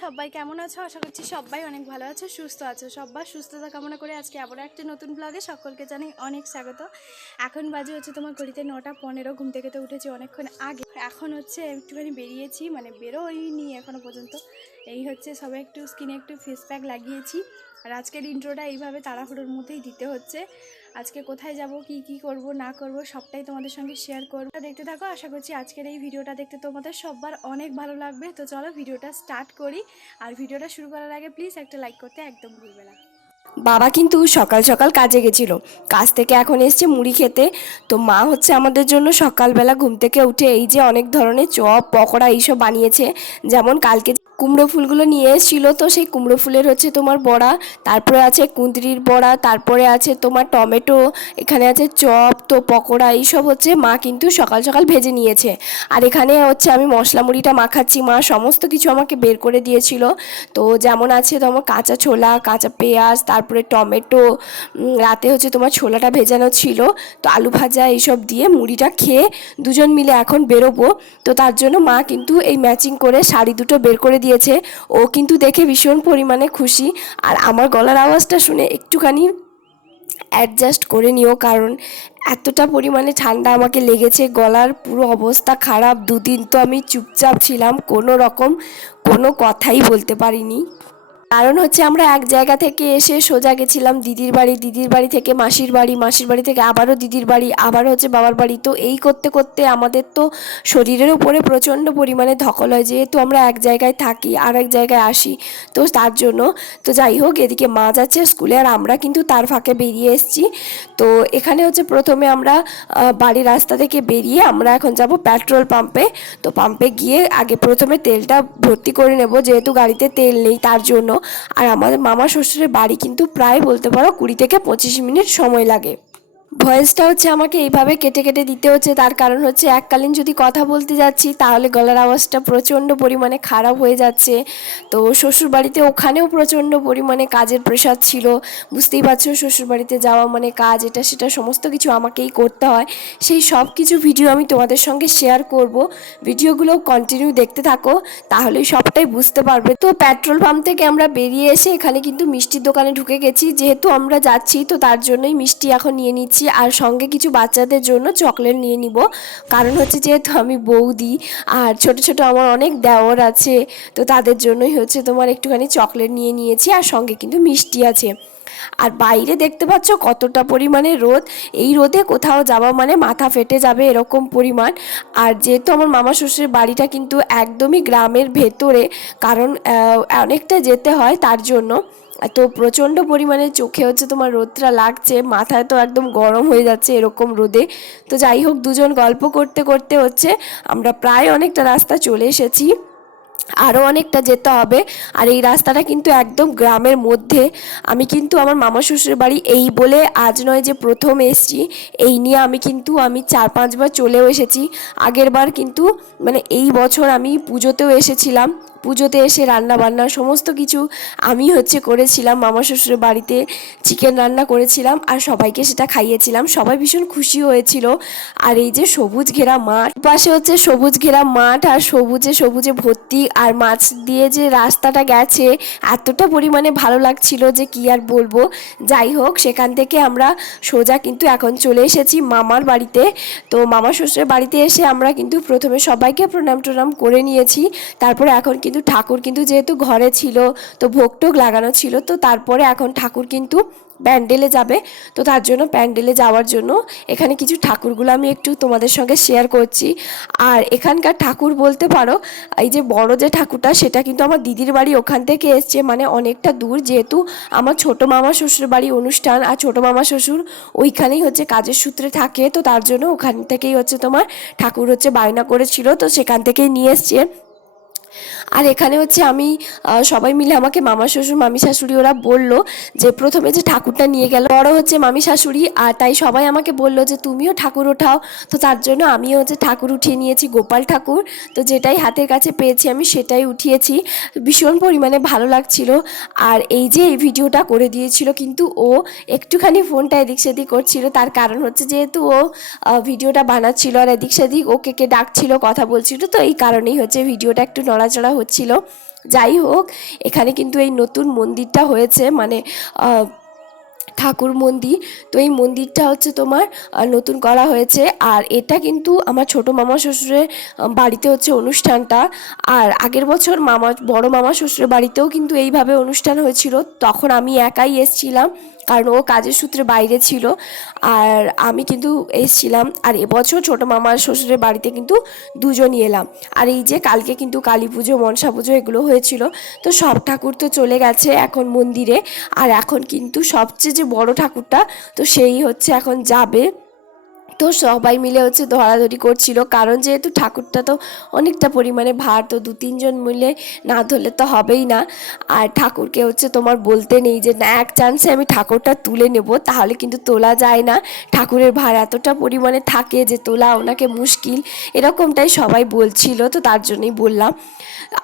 সবাই কেমন আছো? আশা করছি সবাই অনেক ভালো আছো, সুস্থ আছো। সবার সুস্থতা কামনা করে আজকে আবার একটা নতুন ব্লগে সকলকে জানাই অনেক স্বাগত। এখন বাজে হচ্ছে তোমার ঘড়িতে 9:15। ঘুম থেকে তো উঠেছি অনেকক্ষণ আগে। এখন হচ্ছে একটুখানি বেরিয়েছি, মানে বেরোইনি এখনো পর্যন্ত। এই হচ্ছে সবাই একটু স্কিনে একটু ফেস প্যাক লাগিয়েছি। আর আজকের ইন্ট্রোটা এইভাবে তাড়াহুড়োর মধ্যেই দিতে হচ্ছে। আজকে কোথায় যাব, কি করব না করব সবটাই তোমাদের সঙ্গে শেয়ার করব। দেখতে থাকো, আশা করছি আজকের এই ভিডিওটা দেখতে তোমাদের সবার অনেক ভালো লাগবে। তো চলো ভিডিওটা স্টার্ট করি। আর ভিডিওটা শুরু করার আগে প্লিজ একটা লাইক করতে একদম ভুলবে না। বাবা কিন্তু সকাল সকাল কাজে গেছিল, কাজ থেকে এখন এসছে মুড়ি খেতে। তো মা হচ্ছে আমাদের জন্য সকালবেলা ঘুম থেকে উঠে এই যে অনেক ধরনের চপ পকোড়া এইসব বানিয়েছে। যেমন কালকে কুমড়ো ফুলগুলো নিয়ে এসেছিলো, তো সেই কুমড়ো ফুলের হচ্ছে তোমার বড়া, তারপরে আছে কুঁদরির বড়া, তারপরে আছে তোমার টমেটো, এখানে আছে চপ, তো পকোড়া এইসব হচ্ছে মা কিন্তু সকাল সকাল ভেজে নিয়েছে। আর এখানে হচ্ছে আমি মশলা মুড়িটা মাখাচ্ছি, মা সমস্ত কিছু আমাকে বের করে দিয়েছিল। তো যেমন আছে তোমার কাঁচা ছোলা, কাঁচা পেঁয়াজ, তারপরে টমেটো, রাতে হচ্ছে তোমার ছোলাটা ভেজানো ছিল, তো আলু ভাজা এইসব দিয়ে মুড়িটা খেয়ে দুজন মিলে এখন বেরোবো। তো তার জন্য মা কিন্তু এই ম্যাচিং করে শাড়ি দুটো বের করে দিয়েছে। ও কিন্তু দেখে ভীষণ পরিমাণে খুশি। আর আমার গলার আওয়াজটা শুনে একটুখানি অ্যাডজাস্ট করে নিও, কারণ এতটা পরিমাণে ঠান্ডা আমাকে লেগেছে, গলার পুরো অবস্থা খারাপ। দুদিন তো আমি চুপচাপ ছিলাম, কোনো কথাই বলতে পারিনি। কারণ হচ্ছে আমরা এক জায়গা থেকে এসে সোজা গেছিলাম দিদির বাড়ি, দিদির বাড়ি থেকে মাসির বাড়ি, মাসির বাড়ি থেকে আবারও দিদির বাড়ি, আবার হচ্ছে বাবার বাড়ি। তো এই করতে করতে আমাদের তো শরীরের উপরে প্রচণ্ড পরিমাণে ধকল হয়, যেহেতু আমরা এক জায়গায় থাকি আর এক জায়গায় আসি। তো তার জন্য তো যাই হোক, এদিকে মা যাচ্ছে স্কুলে আর আমরা কিন্তু তার ফাঁকে বেরিয়ে এসেছি। তো এখানে হচ্ছে প্রথমে আমরা বাড়ির রাস্তা থেকে বেরিয়ে আমরা এখন যাব পেট্রোল পাম্পে। তো পাম্পে গিয়ে আগে প্রথমে তেলটা ভর্তি করে নেব, যেহেতু গাড়িতে তেল নেই তার জন্য। আর আমাদের মামা শ্বশুরের বাড়ি কিন্তু প্রায় বলতে পারো 20 থেকে 25 মিনিট সময় লাগে। ভয়েসটা হচ্ছে আমাকে এইভাবে কেটে কেটে দিতে হচ্ছে, তার কারণ হচ্ছে এককালীন যদি কথা বলতে যাচ্ছি তাহলে গলার আওয়াজটা প্রচণ্ড পরিমাণে খারাপ হয়ে যাচ্ছে। তো শ্বশুরবাড়িতে ওখানেও প্রচণ্ড পরিমাণে কাজের প্রেশার ছিল, বুঝতেই পারছো শ্বশুরবাড়িতে যাওয়া মানে কাজ, এটা সেটা সমস্ত কিছু আমাকেই করতে হয়। সেই সব কিছু ভিডিও আমি তোমাদের সঙ্গে শেয়ার করব, ভিডিওগুলো কন্টিনিউ দেখতে থাকো, তাহলেই সবটাই বুঝতে পারবে। তো পেট্রোল পাম্প থেকে আমরা বেরিয়ে এসে এখানে কিন্তু মিষ্টির দোকানে ঢুকে গেছি, যেহেতু আমরা যাচ্ছি তো তার জন্যই মিষ্টি এখন নিয়ে নিচ্ছি। আর সঙ্গে কিছু বাচ্চাদের জন্য চকলেট নিয়ে নিব, কারণ হচ্ছে যেহেতু আমি বৌদি আর ছোট ছোট আমার অনেক দেওর আছে, তো তাদের জন্যই হচ্ছে তোমার একটুখানি চকলেট নিয়ে নিয়েছি, আর সঙ্গে কিন্তু মিষ্টি আছে। আর বাইরে দেখতে পাচ্ছ কতটা পরিমাণে রোদ, এই রোদে কোথাও যাওয়া মানে মাথা ফেটে যাবে এরকম পরিমাণ। আর যেহেতু আমার মামা শ্বশুরের বাড়িটা কিন্তু একদমই গ্রামের ভেতরে, কারণ অনেকটা যেতে হয় তার জন্য, তো প্রচণ্ড পরিমাণে চোখে হচ্ছে তোমার রোদটা লাগছে, মাথায় তো একদম গরম হয়ে যাচ্ছে এরকম রোদে। তো যাই হোক, দুজন গল্প করতে করতে হচ্ছে আমরা প্রায় অনেকটা রাস্তা চলে এসেছি, আরও অনেকটা যেতে হবে। আর এই রাস্তাটা কিন্তু একদম গ্রামের মধ্যে। আমি কিন্তু আমার মামা শ্বশুরের বাড়ি এই বলে আজ নয় যে প্রথম এসেছি, এই নিয়ে আমি 4-5 বার চলেও এসেছি। আগের বার কিন্তু মানে এই বছর আমি পুজোতেও এসেছিলাম, পুজোতে এসে রান্না বান্না সমস্ত কিছু আমি হচ্ছে করেছিলাম, মামা শ্বশুরের বাড়িতে চিকেন রান্না করেছিলাম আর সবাইকে সেটা খাইয়েছিলাম, সবাই ভীষণ খুশি হয়েছিল। আর এই যে সবুজ ঘেরা মাঠ, পাশে হচ্ছে সবুজ ঘেরা মাঠ আর সবুজে সবুজে ভর্তি, আর মাছ দিয়ে যে রাস্তাটা গেছে এতটা পরিমাণে ভালো লাগছিল যে কি আর বলবো। যাই হোক, সেখান থেকে আমরা সোজা কিন্তু এখন চলে এসেছি মামার বাড়িতে। তো মামা শ্বশুরের বাড়িতে এসে আমরা কিন্তু প্রথমে সবাইকে প্রণাম টনাম করে নিয়েছি, তারপরে এখন কিন্তু ঠাকুর কিন্তু যেহেতু ঘরে ছিল তো ভোগ টোগ লাগানো ছিল, তো তারপরে এখন ঠাকুর কিন্তু প্যান্ডেলে যাবে। তো তার জন্য প্যান্ডেলে যাওয়ার জন্য এখানে কিছু ঠাকুরগুলো আমি একটু তোমাদের সঙ্গে শেয়ার করছি। আর এখানকার ঠাকুর বলতে পারো, এই যে বড় যে ঠাকুরটা সেটা কিন্তু আমার দিদির বাড়ি ওখান থেকে এসছে, মানে অনেকটা দূর, যেহেতু আমার ছোট মামা শ্বশুর বাড়ি অনুষ্ঠান আর ছোট মামা শ্বশুর ওইখানেই হচ্ছে কাজের সূত্রে থাকে, তো তার জন্য ওখান থেকেই হচ্ছে তোমার ঠাকুর হচ্ছে বায়না করেছিল, তো সেখান থেকেই নিয়ে এসছে। আর এখানে হচ্ছে আমি সবাই মিলে আমাকে মামা শ্বশুর মামি শাশুড়ি ওরা বলল যে প্রথমে যে ঠাকুরটা নিয়ে গেল বড় হচ্ছে মামি শাশুড়ি, আর তাই সবাই আমাকে বলল যে তুমিও ঠাকুর ওঠাও। তো তার জন্য আমিও হচ্ছে ঠাকুর উঠিয়ে নিয়েছি, গোপাল ঠাকুর। তো যেটাই হাতের কাছে পেয়েছি আমি সেটাই উঠিয়েছি, ভীষণ পরিমাণে ভালো লাগছিল। আর এই যে এই ভিডিওটা করে দিয়েছিল কিন্তু ও একটুখানি ফোনটা এদিক সেদিক করছিল, তার কারণ হচ্ছে যেহেতু ও ভিডিওটা বানাচ্ছিল আর এদিক সেদিক ওকে কে ডাকছিল কথা বলছিল, তো এই কারণেই হচ্ছে ভিডিওটা একটু নড়াচড়া হচ্ছিল। যাই হোক, এখানে কিন্তু এই নতুন মন্দিরটা হয়েছে, মানে ঠাকুর মন্দির। তো এই মন্দিরটা হচ্ছে তোমার নতুন করা হয়েছে। আর এটা কিন্তু আমার ছোট মামা শ্বশুরের বাড়িতে হচ্ছে অনুষ্ঠানটা। আর আগের বছর বড় মামা শ্বশুরের বাড়িতেও কিন্তু এইভাবে অনুষ্ঠান হয়েছিল, তখন আমি একাই এসছিলাম, কারণ ও কাজের সূত্রে বাইরে ছিল, আর আমি কিন্তু এসছিলাম। আর এবছর ছোট মামার শ্বশুরের বাড়িতে কিন্তু দুজনই এলাম। আর এই যে কালকে কিন্তু কালী পুজো, মনসা পুজো এগুলো হয়েছিল। তো সব ঠাকুর তো চলে গেছে এখন মন্দিরে। আর এখন কিন্তু সবচেয়ে যে বড় ঠাকুরটা, তো সেই হচ্ছে এখন যাবে। তো সবাই মিলে হচ্ছে ধরাধরি করছিল, কারণ যেহেতু ঠাকুরটা তো অনেকটা পরিমাণে ভার, তো 2-3 জন মিলে না ধরলে তো হবেই না। আর ঠাকুরকে হচ্ছে তোমার বলতে নেই যে না এক চান্সে আমি ঠাকুরটা তুলে নেব, তাহলে কিন্তু তোলা যায় না। ঠাকুরের ভার এতটা পরিমাণে থাকে যে তোলা ওনাকে মুশকিল, এরকমটাই সবাই বলছিল, তো তার জন্যই বললাম।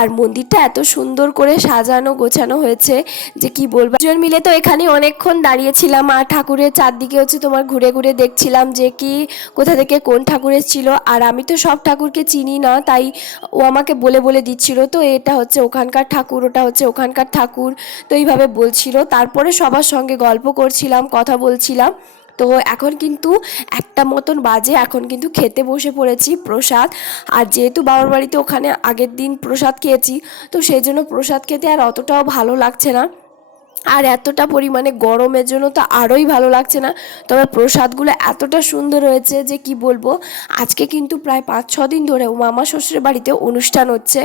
আর মন্দিরটা এত সুন্দর করে সাজানো গোছানো হয়েছে যে কি বলবো। দুজন মিলে তো এখানে অনেকক্ষণ দাঁড়িয়েছিলাম, আর ঠাকুরের চারদিকে হচ্ছে তোমার ঘুরে ঘুরে দেখছিলাম যে কি কোথা থেকে কোন ঠাকুর এসেছিল। আর আমি তো সব ঠাকুরকে চিনি না, তাই ও আমাকে বলে বলে দিচ্ছিল, তো এটা হচ্ছে ওখানকার ঠাকুর, ওটা হচ্ছে ওখানকার ঠাকুর, তো এইভাবে বলছিল। তারপরে সবার সঙ্গে গল্প করছিলাম, কথা বলছিলাম। তো এখন কিন্তু 1টা মতন বাজে, এখন কিন্তু খেতে বসে পড়েছি প্রসাদ। আর যেহেতু বাবার বাড়িতে ওখানে আগের দিন প্রসাদ খেয়েছি, তো সেই জন্য প্রসাদ খেতে আর অতটাও ভালো লাগছে না। আর এতটা পরিমাণে গরমের জন্য তো আরোই ভালো লাগছে না। তবে প্রসাদগুলো এতটা সুন্দর হয়েছে যে কি বলবো। আজকে কিন্তু প্রায় 5-6 দিন ধরে মামা শ্বশুরের বাড়িতে অনুষ্ঠান হচ্ছে।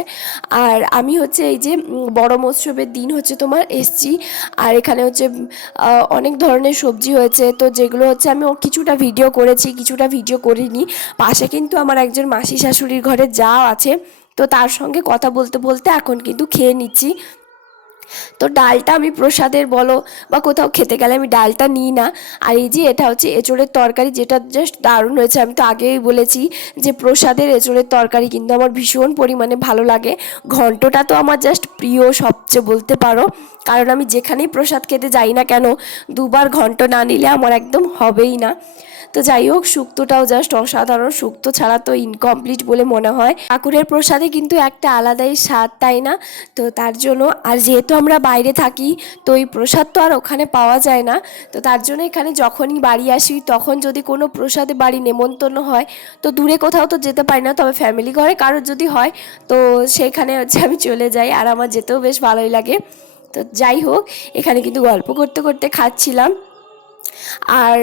আর আমি হচ্ছে এই যে বড় মৎসবের দিন হচ্ছে তোমার এসছি। আর এখানে হচ্ছে অনেক ধরনের সবজি হয়েছে, তো যেগুলো হচ্ছে আমি কিছুটা ভিডিও করেছি, কিছুটা ভিডিও করিনি। পাশে কিন্তু আমার একজন মাসি শাশুড়ির ঘরে যাও আছে, তো তার সঙ্গে কথা বলতে বলতে এখন কিন্তু খেয়ে নিচ্ছি। তো ডালটা আমি প্রসাদের বলো বা কোথাও খেতে গেলে আমি ডালটা নিই না। আর এই যে এটা হচ্ছে এঁচোড়ের তরকারি, যেটা জাস্ট দারুণ হয়েছে। আমি তো আগেই বলেছি যে প্রসাদের এঁচোড়ের তরকারি কিন্তু আমার ভীষণ পরিমাণে ভালো লাগে। ঘন্টটা তো আমার জাস্ট প্রিয় সবচেয়ে বলতে পারো, কারণ আমি যেখানেই প্রসাদ খেতে যাই না কেন 2বার ঘন্ট না নিলে আমার একদম হবেই না। তো যাই হোক, শুক্তোটাও জাস্ট অসাধারণ, শুক্তো ছাড়া তো ইনকমপ্লিট বলে মনে হয়। ঠাকুরের প্রসাদে কিন্তু একটা আলাদাই স্বাদ, তাই না? তো তার জন্য, আর যেহেতু আমরা বাইরে থাকি, তো এই প্রসাদ তো আর ওখানে পাওয়া যায় না। তো তার জন্য এখানে যখনই বাড়ি আসি, তখন যদি কোনো প্রসাদে বাড়ি নেমন্তন্ন হয়, তো দূরে কোথাও তো যেতে পারি না, তবে ফ্যামিলি ঘরে কারোর যদি হয়, তো সেখানে হচ্ছে আমি চলে যাই, আর আমার যেতেও বেশ ভালোই লাগে। তো যাই হোক, এখানে কিন্তু গল্প করতে করতে খাচ্ছিলাম। আর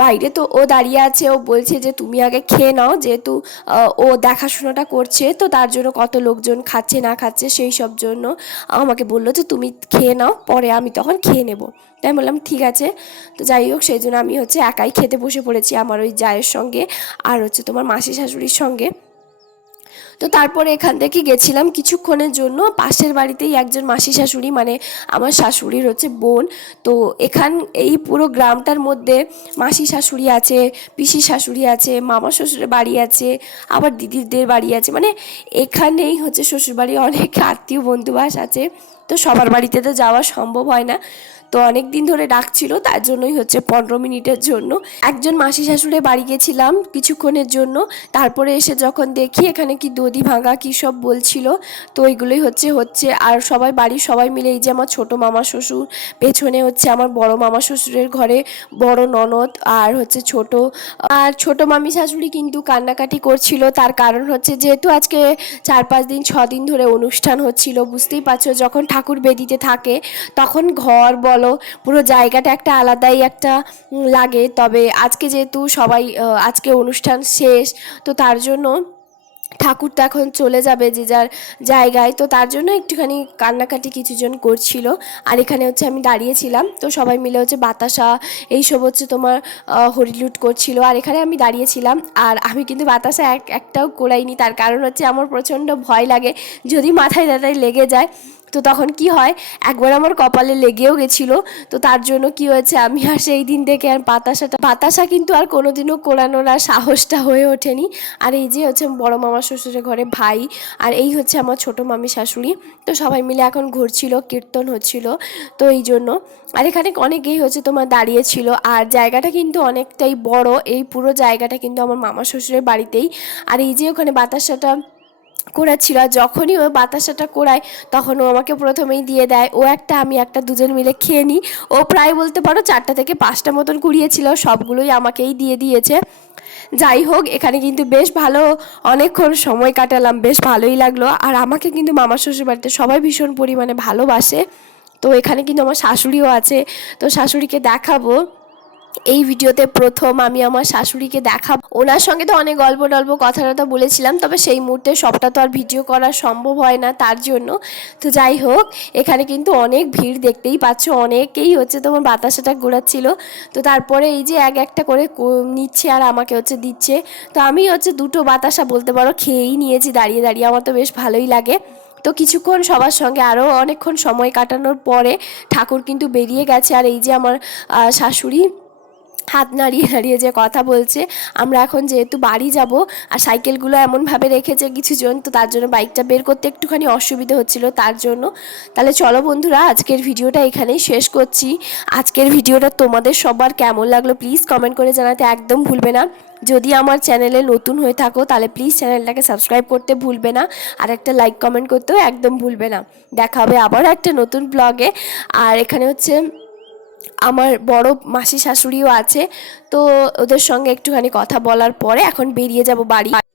বাইরে তো ও দাঁড়িয়ে আছে, ও বলছে যে তুমি আগে খেয়ে নাও, যেহেতু ও দেখাশোনাটা করছে, তো তার জন্য কত লোকজন খাচ্ছে না খাচ্ছে সেই সব জন্য আমাকে বললো যে তুমি খেয়ে নাও, পরে আমি তখন খেয়ে নেব। তাই বললাম ঠিক আছে। তো যাই হোক, সেই জন্য আমি হচ্ছে একাই খেতে বসে পড়েছি আমার ওই জায়ের সঙ্গে, আর হচ্ছে তোমার মাসি শাশুড়ির সঙ্গে। তো তারপরে এখান থেকে গেছিলাম কিছুক্ষণের জন্য পাশের বাড়িতেই একজন মাসি শাশুড়ি, মানে আমার শাশুড়ির হচ্ছে বোন। তো এই পুরো গ্রামটার মধ্যে মাসি শাশুড়ি আছে, পিসি শাশুড়ি আছে, মামা শ্বশুরের বাড়ি আছে, আবার দিদিদের বাড়ি আছে, মানে এখানেই হচ্ছে শ্বশুরবাড়ি অনেক আত্মীয় বন্ধুবাস আছে। তো সবার বাড়িতে তো যাওয়া সম্ভব হয় না, তো অনেক দিন ধরে ডাকছিল, তার জন্যই হচ্ছে 15 মিনিটের জন্য একজন মাসি শাশুড়ে বাড়ি গেছিলাম কিছুক্ষণের জন্য। তারপরে এসে যখন দেখি এখানে কি দধি ভাঙা কী সব বলছিল, তো ওইগুলোই হচ্ছে। আর সবাই বাড়ির সবাই মিলে, এই যে আমার ছোট মামা শ্বশুর, পেছনে হচ্ছে আমার বড় মামা শ্বশুরের ঘরে বড় ননদ, আর হচ্ছে ছোট মামি শাশুড়ি কিন্তু কান্নাকাটি করছিল। তার কারণ হচ্ছে যেহেতু আজকে 4-5 দিন 6 দিন ধরে অনুষ্ঠান হচ্ছিল, বুঝতেই পারছো যখন ঠাকুর বেদিতে থাকে তখন ঘর বলো পুরো জায়গাটা একটা আলাদাই একটা লাগে। তবে আজকে যেহেতু সবাই আজকে অনুষ্ঠান শেষ, তো তার জন্য ঠাকুর তো এখন চলে যাবে যে যার জায়গায়, তো তার জন্য একটুখানি কান্নাকাটি কিছুজন করছিল। আর এখানে হচ্ছে আমি দাঁড়িয়েছিলাম, তো সবাই মিলে হচ্ছে বাতাসা এইসব হচ্ছে তোমার হরিলুট করছিল, আর এখানে আমি দাঁড়িয়েছিলাম। আর আমি কিন্তু বাতাসা একটাও কোড়াইনি, তার কারণ হচ্ছে আমার প্রচণ্ড ভয় লাগে যদি মাথায় টাথায় লেগে যায়, তো তখন কি হয়, একবার আমার কপালে লেগেও গেছিলো। তো তার জন্য কি হয়েছে, আমি আর সেই দিন থেকে আর বাতাসা কিন্তু আর কোনোদিনও কোরানোর আর সাহসটা হয়ে ওঠেনি। আর এই যে হচ্ছে বড় মামা শ্বশুরের ঘরে ভাই, আর এই হচ্ছে আমার ছোট মামি শাশুড়ি, তো সবাই মিলে এখন ঘুরছিল, কীর্তন হচ্ছিল, তো এই জন্য। আর এখানে অনেকেই হচ্ছে তোমার দাঁড়িয়েছিল, আর জায়গাটা কিন্তু অনেকটাই বড়, এই পুরো জায়গাটা কিন্তু আমার মামা শ্বশুরের বাড়িতেই। আর এই যে ওখানে বাতাসাটা করাচ্ছিল, আর যখনই ও বাতাসাটা কোরায় তখন ও আমাকে প্রথমেই দিয়ে দেয়। ও একটা আমি একটা দুজন মিলে খেয়ে নিই। ও প্রায় বলতে পারো 4টা থেকে 5টা মতন কুড়িয়েছিল, সবগুলোই আমাকেই দিয়ে দিয়েছে। যাই হোক, এখানে কিন্তু বেশ ভালো অনেকক্ষণ সময় কাটালাম, বেশ ভালোই লাগলো। আর আমাকে কিন্তু মামার শ্বশুর বাড়িতে সবাই ভীষণ পরিমাণে ভালোবাসে। তো এখানে কিন্তু আমার শাশুড়িও আছে, তো শাশুড়িকে দেখাবো। এই ভিডিওতে প্রথম আমি আমার শাশুড়িকে দেখাবো। ওনার সঙ্গে তো অনেক গল্প টল্প কথা টথা বলেছিলাম, তবে সেই মুহূর্তে সবটা তো আর ভিডিও করা সম্ভব হয় না তার জন্য। তো যাই হোক, এখানে কিন্তু অনেক ভিড় দেখতেই পাচ্ছ, অনেকেই হচ্ছে তোমার বাতাসাটা ঘোরাচ্ছিল। তো তারপরে এই যে এক একটা করে নিচ্ছে আর আমাকে হচ্ছে দিচ্ছে। তো আমি হচ্ছে 2টো বাতাসা বলতে পারো খেয়েই নিয়েছি দাঁড়িয়ে দাঁড়িয়ে, আমার তো বেশ ভালোই লাগে। তো কিছুক্ষণ সবার সঙ্গে আরও অনেকক্ষণ সময় কাটানোর পরে ঠাকুর কিন্তু বেরিয়ে গেছে। আর এই যে আমার শাশুড়ি হাত নাড়িয়ে নাড়িয়ে যে কথা বলছে। আমরা এখন যেহেতু বাড়ি যাব, আর সাইকেলগুলো এমনভাবে রেখেছে কিছুজন, তো তার জন্য বাইকটা বের করতে একটুখানি অসুবিধা হচ্ছিল তার জন্য। তাহলে চলো বন্ধুরা, আজকের ভিডিওটা এখানেই শেষ করছি। আজকের ভিডিওটা তোমাদের সবার কেমন লাগলো প্লিজ কমেন্ট করে জানাতে একদম ভুলবে না। যদি আমার চ্যানেলে নতুন হয়ে থাকো তাহলে প্লিজ চ্যানেলটাকে সাবস্ক্রাইব করতে ভুলবে না, আর একটা লাইক কমেন্ট করতেও একদম ভুলবে না। দেখা হবে আবার একটা নতুন ব্লগে। আর এখানে হচ্ছে আমার বড় মাসি শাশুড়িও আছে, তো ওদের সঙ্গে একটুখানি কথা বলার পরে এখন বেরিয়ে যাব বাড়ি।